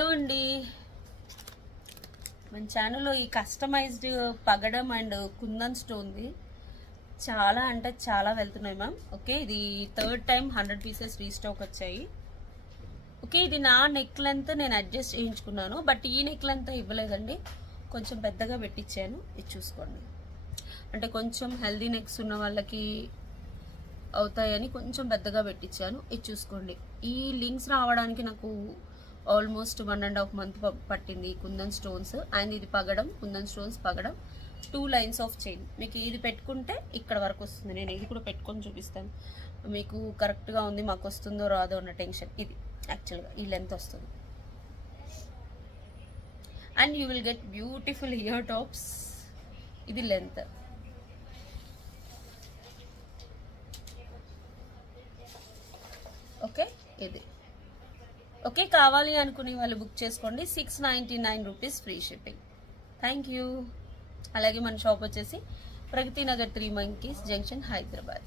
Hello అండి, మన ఛానల్లో ఈ కస్టమైజ్డ్ పగడం అండ్ కుందన్ స్టోన్ది చాలా అంటే చాలా వెళ్తున్నాయి మ్యామ్. ఓకే, ఇది థర్డ్ టైం 100 పీసెస్ రీస్టాక్ వచ్చాయి. ఓకే, ఇది నా నెక్ లెంత్ నేను అడ్జస్ట్ చేయించుకున్నాను, బట్ ఈ నెక్ లెంత్ ఇవ్వలేదండి, కొంచెం పెద్దగా పెట్టించాను. ఇది చూసుకోండి, అంటే కొంచెం హెల్దీ నెక్స్ ఉన్న వాళ్ళకి అవుతాయని కొంచెం పెద్దగా పెట్టించాను. ఇది చూసుకోండి, ఈ లింక్స్ రావడానికి నాకు ఆల్మోస్ట్ 1.5 month పట్టింది. కుందన్ స్టోన్స్ అండ్ ఇది పగడం, కుందన్ స్టోన్స్ పగడం, 2 lines ఆఫ్ చైన్. మీకు ఇది పెట్టుకుంటే ఇక్కడ వరకు వస్తుంది. నేను ఇది కూడా పెట్టుకొని చూపిస్తాను మీకు, కరెక్ట్గా ఉంది మాకు వస్తుందో రాదో అన్న టెన్షన్. ఇది యాక్చువల్గా ఈ లెంత్ వస్తుంది and you will get beautiful ear tops. ఇది లెంత్. ఓకే, ఇది ఓకే. కావాలి అనుకునే వాళ్ళు బుక్ చేసుకోండి. 699 rupees free shipping. Thank you. అలాగే మన షాప్ వచ్చేసి ప్రగతి నగర్ 3 Monkeys జంక్షన్, హైదరాబాద్.